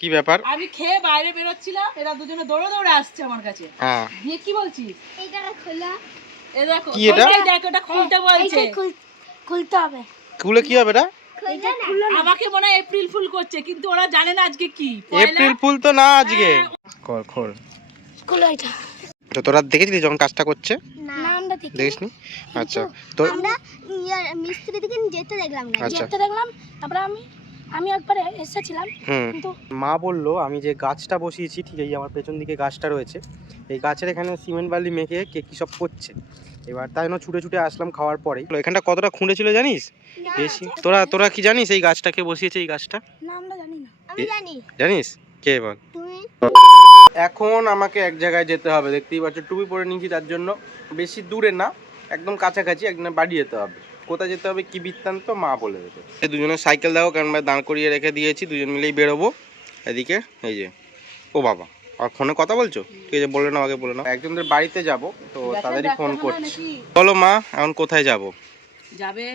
কি ব্যাপার? আমি খেয়ে বাইরে বেরোচ্ছিলাম, এরা দুজনে দৌড়ে দৌড়ে আসছে আমার কাছে। হ্যাঁ, দিয়ে কি বলছিস? এইটা খোলা। এই দেখো, কি এটা? এই দেখো, এটা খুলতে বলছে। খুলতে হবে। খুলে কি হবে এটা? আমাকে মনে হয় এপ্রিল ফুল করছে, কিন্তু ওরা জানে না আজকে কি এপ্রিল ফুল তো না আজকে। খোল খোল। খুলো এটা। তো তোরা দেখেছিলি যখন কাজটা করছে? না আমরা দেখিসনি? আচ্ছা, তো আমরা মিস্ত্রি দিকে যেতে দেখলাম না। আচ্ছা, যেতে দেখলাম, তারপরে আমি একবার এসেছিলাম, কিন্তু মা বললো আমি যে গাছটা বসিয়েছি, ঠিক এই আমার পেছন দিকে গাছটা রয়েছে, এই গাছের এখানে সিমেন্ট বালি মেখে কে কি সব করছে। এবার তাই না ছুটে ছুটে আসলাম খাওয়ার পরে। এখানটা কতটা খুঁড়ে ছিল জানিস? বেশি। তোরা কি জানিস এই গাছটা কে বসিয়েছে? এই গাছটা না আমরা জানি না। আমি জানি। জানিস কে? বল তুমি। এখন আমাকে এক জায়গায় যেতে হবে, দেখতেই পাচ্ছ টুপি পরে নিয়েছি, তার জন্য বেশি দূরে না, একদম কাছাকাছি, একদম বাড়ি যেতে হবে। কোথায় যেতে হবে কি বৃত্তান্ত মা বলে দেবে। দুজনের সাইকেল দেখো কারণ দাঁড় করিয়ে রেখে দিয়েছি, দুজন মিলেই বেরোবো। এদিকে এই যে ও বাবা, আর ফোনে কথা বলছো? ঠিক আছে, বলে নাও, আগে বলে নাও। একজনদের বাড়িতে যাব, তো তাদেরই ফোন করছি। বলো মা, এখন কোথায় যাব? যাবে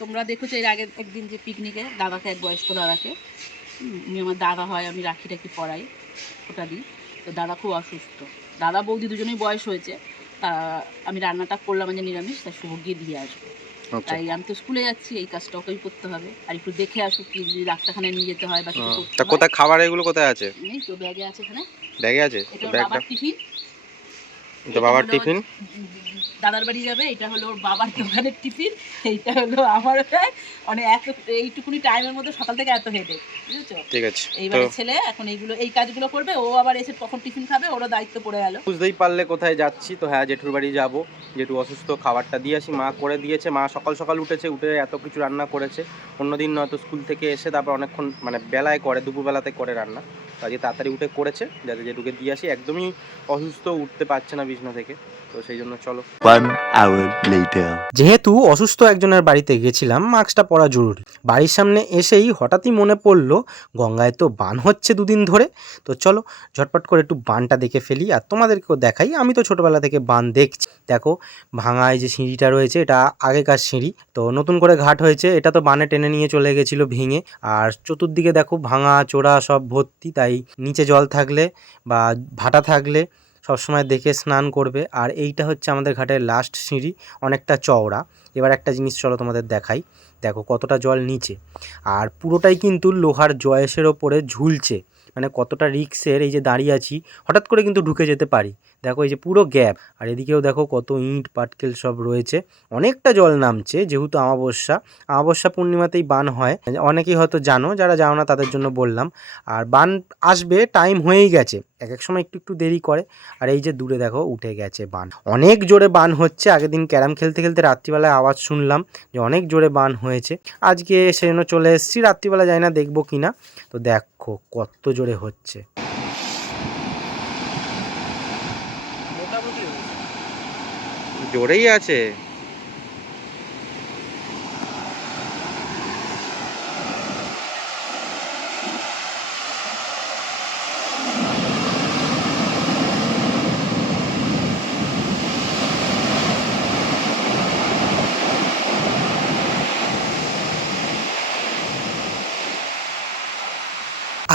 তোমরা দেখেছো এর আগে একদিন যে পিকনিকে দাদাকে, এক বয়স্ক দাদাকে, উনি আমার দাদা হয়, আমি রাখি টাকি পড়াই, ওটা দিই। তো দাদা খুব অসুস্থ, দাদা বৌদি দুজনেই বয়স হয়েছে। তা আমি রান্নাটা করলাম যে নিরামিষ, তাই শুভ গিয়ে দিয়ে আসবো। তাই আমি তো স্কুলে যাচ্ছি, এই কাজটা ওকেই করতে হবে। আর একটু দেখে আসুক কি যদি ডাক্তারখানায় নিয়ে যেতে হয় বা কিছু করতে হয়। কোথায় খাবার এগুলো কোথায় আছে? এই তো ব্যাগে আছে, এখানে ব্যাগে আছে। এটা বাবার টিফিন, তো বাবার টিফিন দাদার বাড়ি যাবে, এটা হলো ওর বাবার দোকানের টিফিন, এইটা হলো আমার। মানে এত এইটুকুনি টাইমের মধ্যে সকাল থেকে এত হেঁটে, বুঝেছো? ঠিক আছে, এইবারে ছেলে এখন এইগুলো এই কাজগুলো করবে, ও আবার এসে কখন টিফিন খাবে, ওরও দায়িত্ব পড়ে গেল। বুঝতেই পারলে কোথায় যাচ্ছি। তো হ্যাঁ, জেঠুর বাড়ি যাব, জেঠু অসুস্থ, খাবারটা দিয়ে আসি। মা করে দিয়েছে, মা সকাল সকাল উঠে এত কিছু রান্না করেছে। অন্যদিন নয়তো স্কুল থেকে এসে তারপর অনেকক্ষণ মানে বেলায় করে, দুপুরবেলাতে করে রান্না, আজকে তাড়াতাড়ি উঠে করেছে যাতে জেঠুকে দিয়ে আসি। একদমই অসুস্থ, উঠতে পারছে না বিছানা থেকে, তো সেই জন্য চলো। 1 hour later. যেহেতু অসুস্থ একজনের বাড়িতে গেছিলাম, মাস্কটা পরা জরুরি। বাড়ির সামনে এসেই হঠাৎই মনে পড়লো গঙ্গায় তো বান হচ্ছে দুদিন ধরে, তো চলো ঝটপট করে একটু বানটা দেখে ফেলি আর তোমাদেরকেও দেখাই। আমি তো ছোটোবেলা থেকে বান দেখছি। দেখো ভাঙায় যে সিঁড়িটা রয়েছে, এটা আগেকার সিঁড়ি, তো নতুন করে ঘাট হয়েছে। এটা তো বানে টেনে নিয়ে চলে গেছিলো ভেঙে। আর চতুর্দিকে দেখো ভাঙা চোরা সব ভর্তি, তাই নিচে জল থাকলে বা ভাটা থাকলে সবসময় দেখে স্নান করবে। আর এইটা হচ্ছে আমাদের ঘাটের লাস্ট সিঁড়ি, অনেকটা চওড়া। এবার একটা জিনিস চলো তোমাদের দেখাই, দেখো কতটা জল নিচে, আর পুরোটাই কিন্তু লোহার জয়েসের ওপরে ঝুলছে, মানে কতটা রিক্সের। এই যে দাঁড়িয়ে আছি, হঠাৎ করে কিন্তু ঢুকে যেতে পারি। দেখো এই যে পুরো গ্যাপ, আর এদিকেও দেখো কত ইঁট পাটকেল সব রয়েছে। অনেকটা জল নামছে, যেহেতু অমাবস্যা পূর্ণিমাতেই বান হয়। অনেকেই হয়তো জানো, যারা জানো না তাদের জন্য বললাম। আর বান আসবে, টাইম হয়েই গেছে, এক এক সময় একটু একটু দেরি করে। আর এই যে দূরে দেখো উঠে গেছে বান, অনেক জোরে বান হচ্ছে। আগের দিন ক্যারাম খেলতে খেলতে রাত্রিবেলায় আওয়াজ শুনলাম যে অনেক জোরে বান হয়েছে। আজকে সেজন্য চলে এসেছি, রাত্রিবেলা যাই না দেখবো কিনা। তো দেখো কত জোরে হচ্ছে, মোটামুটি জোরেই আছে।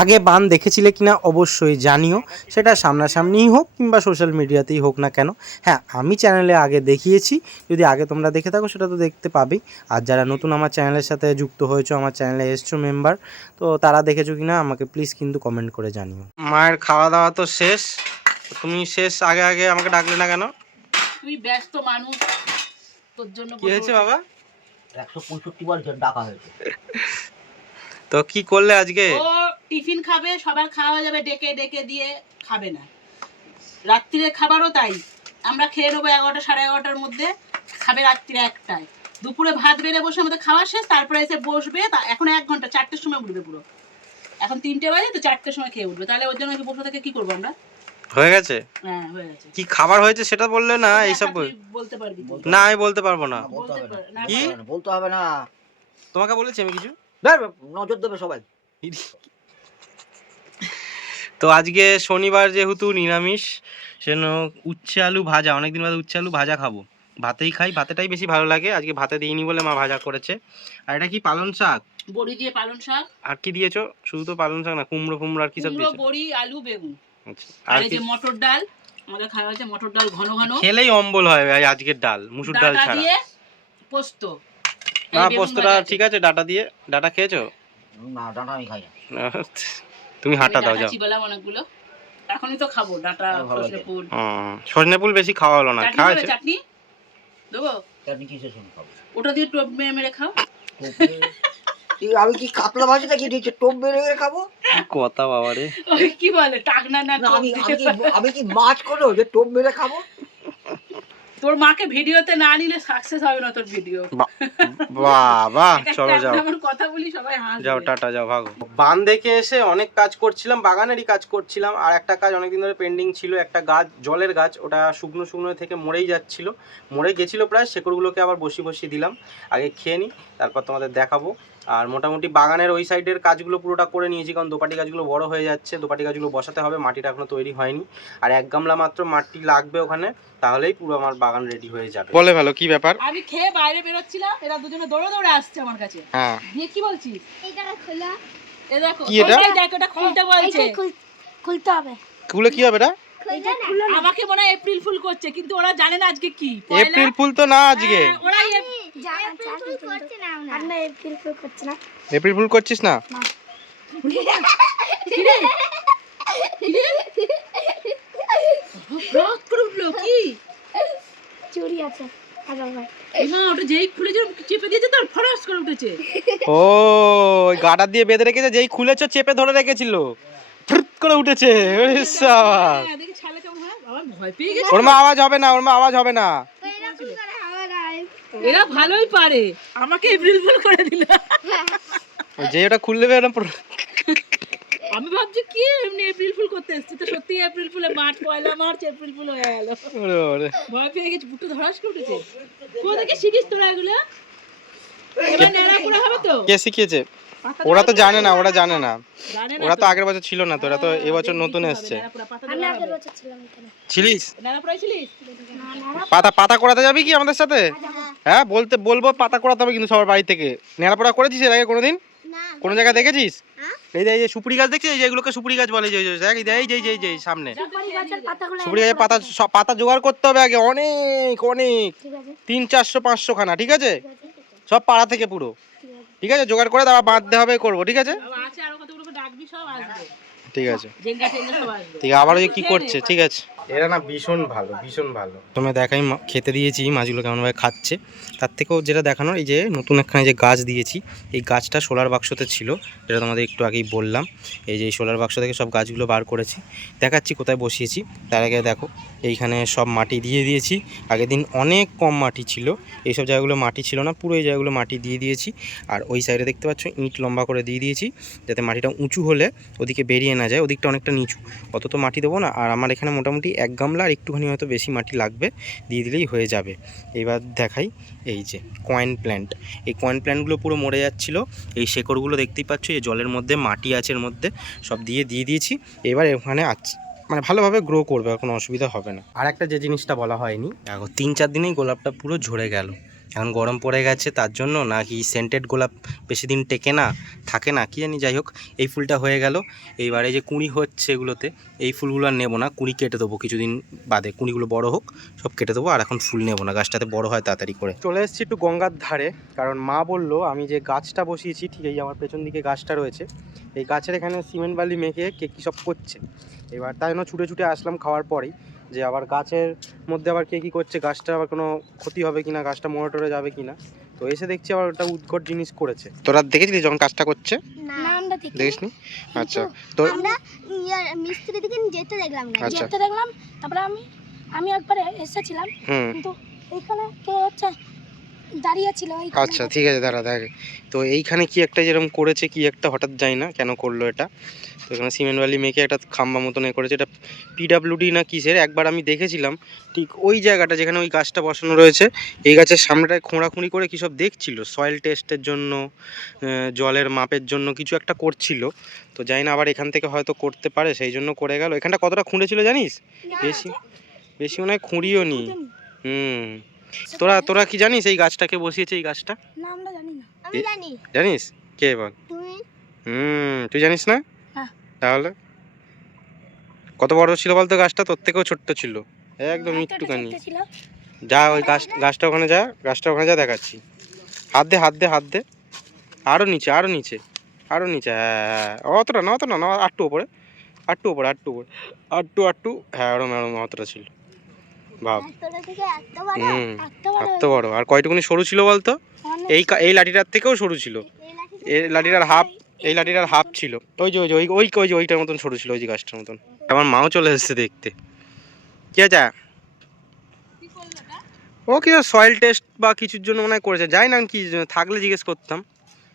আগে বান দেখেছিলে কিনা অবশ্যই জানিও, সেটা সামনাসামনিই হোক কিংবা সোশ্যাল মিডিয়াতেই হোক না কেন। হ্যাঁ, আমি চ্যানেলে আগে দেখিয়েছি, যদি আগে তোমরা দেখে থাকো সেটা তো দেখতে পাবেই। আর যারা নতুন আমার চ্যানেলের সাথে যুক্ত হয়েছো, আমার চ্যানেলে এসছো মেম্বার, তো তারা দেখেছো কিনা আমাকে প্লিজ কিন্তু কমেন্ট করে জানিও। মায়ের খাওয়া দাওয়া তো শেষ, তুমি শেষ আগে আগে আমাকে ডাকলে না কেন? তুই ব্যস্ত মানুষ, তোর জন্য কি হয়েছে বাবা? 165 বার ডাকা হয়েছে। তো কি করলে আজকে? ও টিফিন খাবে, সবার খাওয়া হয়ে যাবে, ডেকে ডেকে দিয়ে খাবে না। রাত্রিরে খাবারও তাই, আমরা খেয়ে নেবো 11টা সাড়ে 11টার মধ্যে, খাবে রাত্রিরে 1টায়। দুপুরে ভাত বেড়ে বসে আমাদের খাওয়া শেষ, তারপরে এসে বসবে। এখন 1 ঘন্টা, 4টের সময় উঠবে পুরো। এখন 3টে বাজে, তো 4টের সময় খেয়ে উঠবে। তাহলে ওর জন্য কি বসে থেকে কি করবো আমরা? হয়ে গেছে? হ্যাঁ হয়ে গেছে। কি খাবার হয়েছে সেটা বললে না, এইসব বলতে পারবি না, আমি বলতে পারবো না। কি বলতে হবে না, তোমাকে বলেছি আমি কিছু? নজর দেবে সবাই। তো আজকে শনিবার যেহেতু নিরামিষ, সেজন্য উচ্ছে আলু ভাজা, অনেকদিন বাদে উচ্ছে আলু ভাজা খাবো। ভাতেই খাই, ভাতেটাই বেশি ভালো লাগে। আজকে ভাতে দিইনি বলে মা ভাজা করেছে। আর এটা কি পালং শাক? বড়ি দিয়ে পালং শাক। আর কি দিয়েছো? শুধু তো পালং শাক না, কুমড়ো ফুমড়ো আর কি সব কুমড়ো, দিয়েছো? বড়ি, আলু, বেগুন। আচ্ছা, আর আর এই কি? যে মটর ডাল, আমাদের খাওয়া হয়েছে মটর ডাল ঘন ঘন। খেলেই অম্বল হয় ভাই আজকের ডাল, মুসুর ডাল ডাটা ছাড়া। দিয়ে পোস্ত। এই না, বেগুন পোস্তটা ভাজা আছে। ঠিক আছে, ডাটা দিয়ে। ডাটা খেয়েছো? না ডাঁটা আমি খাই না। তুমি আমি হাঁটা দাও, ডাটা যাও। চিবালাম অনেকগুলো। এখনই তো খাবো ডাটা, আমার ভালো সজনে লাগে। ফুল। সজনে ফুল বেশি খাওয়া হলো না, চাটনি খাওয়া দেবে? হয়েছে। চাটনি দেবো? চাটনি কিসের সঙ্গে খাবো? ওটা দিয়ে টোপ মেরে মেরে খাও। আমি কি কাতলা ভাজিটা কি দিয়েছে টোপ বেড়ে খাবো? কি কথা বাবা রে। ওই কি বলে টাকনা না না টোপ আমি দিয়ে? আমি কি মাছ করো যে টোপ মেরে খাবো? তোর মাকে ভিডিওতে না নিলে সাকসেস হবে না তোর ভিডিও। বাবা, চলো যাও, এমন কথা বলি সবাই হাসবে। যাও, টাটা, যাও, ভাগো। বান দেখে এসে অনেক কাজ করছিলাম, বাগানেরই কাজ করছিলাম। আর একটা কাজ অনেকদিন ধরে পেন্ডিং ছিল, একটা গাছ, জলের গাছ, ওটা শুকনো শুকনো থেকে মরেই যাচ্ছিল, মরে গেছিলো প্রায়। শেকড়গুলোকে আবার বসিয়ে দিলাম। আগে খেয়ে নিই, তারপর তোমাদের দেখাবো। আর মোটামুটি বাগানের ওই সাইডের কাজগুলো পুরোটা করে নিয়েছি, কারণ দোপাটি গাছগুলো বড় হয়ে যাচ্ছে, দোপাটি গাছগুলো বসাতে হবে, মাটিটা এখনো তৈরি হয়নি। আর 1 গামলা মাত্র মাটি লাগবে ওখানে, তাহলেই পুরো আমার বাগান রেডি হয়ে যাবে। বলে ভালো, কি ব্যাপার? আমি খেয়ে বাইরে বেরোচ্ছিলাম, এরা দুজনে দৌড়ে দৌড়ে আসছে আমার কাছে। হ্যাঁ, দিয়ে কি বলছিস? এইটা খোলা, এ দেখো কি এটা? ওইটাই দেখো, এটা খুলতে বলছে। এইটাই খুলতে হবে। খুলে কি হবে এটা? এইটা খুলো না। আমাকে মনে হয় এপ্রিল ফুল করছে, কিন্তু ওরা জানে না আজকে কি পয়লা। এপ্রিল ফুল তো না আজকে। হ্যাঁ, ওরাই এপ্রিল ফুল করছে না আর না এপ্রিল ফুল করছে না। এপ্রিল ফুল করছিস না? রক করে উঠলো কি? চুরি আছে আগা ভাই। না, ওটা যেই খুলেছে চেপে দিয়েছে তো ফরাস করে উঠেছে। ও, ওই গাডার দিয়ে বেঁধে রেখেছে, যেই খুলেছো চেপে ধরে রেখেছিল, ফ্রুত করে উঠেছে। ওরে সাবাস। হ্যাঁ, দেখি ছালে কেমন হয়। বাবা ভয় পেয়ে গেছে। ওর মা আওয়াজ হবে না, ওর মা আওয়াজ হবে না। এরকম করে হবে না। এরা ভালোই পারে, আমাকে এপ্রিল ফুল করে দিল। যে ওটা খুললে বেরোনো আমি ভাবছি কি এমনি এপ্রিল ফুল করতে এসেছি, তো সত্যি এপ্রিল ফুলে মার্চ, পয়লা মার্চ এপ্রিল ফুল হয়ে গেল। ভয় পেয়ে গেছি, বুকটা ধরাস করে উঠেছে। কোথা থেকে শিখিস তোরা এগুলো? এবার নেড়া পুরা হবে তো? কে শিখিয়েছে? পাতা ওরা তো দেওয়া জানে না, ওরা জানে না। জানে না ওরা তো তো। আগের বছর ছিল না, তো ওরা তো এবছর নতুন এসছে। নেড়া পুরা পাতা আমি দেওয়া আগের হবে। বছর ছিলাম এখানে। ছিলিস? নেড়া পুরাই ছিলিস? পাতা কোড়াতে যাবি কি আমাদের সাথে? হ্যাঁ, বলবো পাতা কোড়াতে হবে কিন্তু সবার বাড়ি থেকে। নেড়াপড়া করেছিস এর আগে কোনোদিন? কোনো জায়গায় দেখেছিস? এই যে সুপুরি গাছ দেখছিস, এই যে এগুলোকে সুপুরি গাছ বলে, এই যে সামনে সুপারি গাছের পাতাগুলো সুপুরি গাছের পাতা, সব পাতা জোগাড় করতে হবে আগে, অনেক অনেক, ঠিক আছে 300-400 খানা, ঠিক আছে? ঠিক আছে সব পাড়া থেকে পুরো, ঠিক আছে। ঠিক আছে? জোগাড় করে তারপর বাঁধতে হবে, করবো, ঠিক আছে? বাবা আছে আরো কতগুলো ডাকবি, সব আসবে। ঠিক আছে, জেঙ্গা টেঙ্গা সব আসবে। ঠিক আছে। আবার ওই কি করছে, ঠিক আছে? এরা না ভীষণ ভালো, ভীষণ ভালো। তুমি দেখাই, খেতে দিয়েছি মাছগুলো কেমনভাবে খাচ্ছে। তার থেকেও যেটা দেখানোর, এই যে নতুন একখানে যে গাছ দিয়েছি, এই গাছটা সোলার বাক্সতে ছিল, যেটা তোমাদের একটু আগেই বললাম। এই যে সোলার বাক্স থেকে সব গাছগুলো বার করেছি, দেখাচ্ছি কোথায় বসিয়েছি। তার আগে দেখো, এইখানে সব মাটি দিয়ে দিয়েছি। আগের দিন অনেক কম মাটি ছিল, এইসব জায়গাগুলো মাটি ছিল না, পুরো এই জায়গাগুলো মাটি দিয়ে দিয়েছি। আর ওই সাইডে দেখতে পাচ্ছ ইট লম্বা করে দিয়ে দিয়েছি, যাতে মাটিটা উঁচু হলে ওদিকে বেরিয়ে না যায়, ওদিকটা অনেকটা নিচু, অত তো মাটি দেবো না। আর আমার এখানে মোটামুটি 1 গামলা আর একটুখানি হয়তো বেশি মাটি লাগবে, দিয়ে দিলেই হয়ে যাবে। এবার দেখাই, এই যে কয়েন প্ল্যান্ট, এই কয়েন প্ল্যান্টগুলো পুরো মরে যাচ্ছিলো, এই শেকড়গুলো দেখতেই পাচ্ছ, এই জলের মধ্যে মাটি আছে, এর মধ্যে সব দিয়ে দিয়েছি। এবার ওখানে মানে ভালোভাবে গ্রো করবে, আর কোনো অসুবিধা হবে না। আর একটা যে জিনিসটা বলা হয়নি, এখন 3-4 দিনেই গোলাপটা পুরো ঝরে গেল। এখন গরম পড়ে গেছে তার জন্য, নাকি সেন্টেড গোলাপ বেশি দিন টেকে না, থাকে না, কি জানি, যাই হোক এই ফুলটা হয়ে গেল। এইবারে যে কুঁড়ি হচ্ছে এগুলোতে, এই ফুলগুলো আর নেবো না, কুঁড়ি কেটে দেবো কিছুদিন বাদে, কুঁড়িগুলো বড় হোক, সব কেটে দেবো। আর এখন ফুল নেবো না, গাছটাতে বড় হয় তাড়াতাড়ি করে। চলে এসেছি একটু গঙ্গার ধারে, কারণ মা বললো আমি যে গাছটা বসিয়েছি, ঠিক এই আমার পেছন দিকে গাছটা রয়েছে, এই গাছের এখানে সিমেন্ট বালি মেখে কে কী সব করছে। এবার তাই জন্য ছুটে ছুটে আসলাম খাওয়ার পরেই, যে আবার গাছের মধ্যে আবার কে কী করছে, গাছটা আবার কোনো ক্ষতি হবে কিনা, গাছটা মরে টরে যাবে কিনা। তো এসে দেখছি আবার ওটা উদ্ভট জিনিস করেছে। তোরা দেখেছিলি যখন কাজটা করছে? না আমরা দেখি দেখিসনি? আচ্ছা, তো আমরা মিস্ত্রি দিকে যেতে দেখলাম না, আচ্ছা। যেতে দেখলাম। তারপরে আমি একবার এসেছিলাম, হুম, কিন্তু এইখানে কেউ হচ্ছে দাঁড়িয়ে ছিল এইখানে। আচ্ছা, ঠিক আছে, দাঁড়া দেখ। তো এইখানে কি একটা যেরকম করেছে, কি একটা হঠাৎ যাই না কেন করলো এটা। তো এখানে সিমেন্ট বালি মেখে একটা খাম্বা মতন করেছে, এটা পিডাব্লিউডি না কিসের, একবার আমি দেখেছিলাম ঠিক ওই জায়গাটা যেখানে ওই গাছটা বসানো রয়েছে, এই গাছের সামনেটায় খোঁড়াখুঁড়ি করে কী সব দেখছিল, সয়েল টেস্টের জন্য, জলের মাপের জন্য কিছু একটা করছিল। তো জানি না আবার এখান থেকে হয়তো করতে পারে, সেই জন্য করে গেল। এখানটা কতটা খুঁড়েছিল জানিস? বেশি বেশি মনে হয় খুঁড়িও নি। হুম, তোরা তোরা কি জানিস এই গাছটাকে বসিয়েছে এই গাছটা? না আমরা জানি না। আমি জানি জানিস কে বল? তুমি তুই জানিস না? না। তাহলে কত বড় ছিল বলতো গাছটা? তোর থেকেও ছোট্ট ছিল, একদম এতটা একটুখানি। ছোট্ট ছিল। যা ওই গাছটা ওখানে যা, গাছটা ওখানে যা, দেখাচ্ছি। হাত দে হাত দে হাত দে, আরো নিচে আরো নিচে আরো নিচে। হ্যাঁ অতটা না অতটা না, আটটু ওপরে আটটু ওপরে আটটু ওপরে আটটু হ্যাঁ ওরম ওরম অতটা ছিল ভাব। গাছতলা থেকে এত বড় হুম এত বড় এত বড়। আর কয়টুকুনি সরু ছিল বলতো? অনেক এই লাঠিটার থেকেও সরু ছিল। এই লাঠি এই লাঠিটার হাফ ছিল। ওই যে ওইটার মতন সরু ছিল, ওই যে গাছটার মতন। আমার মাও চলে এসেছে দেখতে। কি আছে? কি করলো এটা? ও কি সয়েল টেস্ট বা কিছুর জন্য মনে হয় করেছে, যাই না কি থাকলে জিজ্ঞেস করতাম।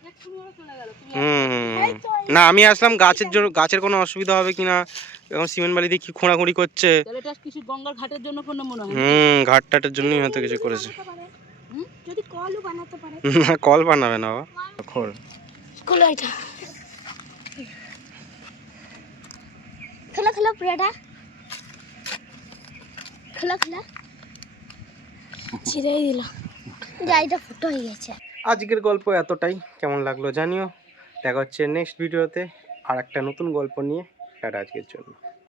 এক্ষুনি ওরা চলে গেল, তুমি হুম না আমি আসলাম গাছের জন্য, গাছের কোনো অসুবিধা হবে কিনা, এখন সিমেন্ট বালি দিয়ে কি খোঁড়াখুঁড়ি করছে। তাহলে এটা কিছু গঙ্গার ঘাটের জন্য কোনো মনে হয় না? ঘাট টাটের জন্যই হয়তো কিছু করেছে। হুম? যদি কলও বানাতে পারে। না কল বানাবে না বাবা। খোল খোলো এটা। খোলো খোলো পুরোটা খোলো খোলো ছিঁড়েই দিল। গাড়িটা ফুটো হয়ে গেছে। আজকের গল্প এতটাই, কেমন লাগলো জানিও। দেখা হচ্ছে নেক্সট ভিডিওতে আর একটা নতুন গল্প নিয়ে। টাটা আজকের জন্য।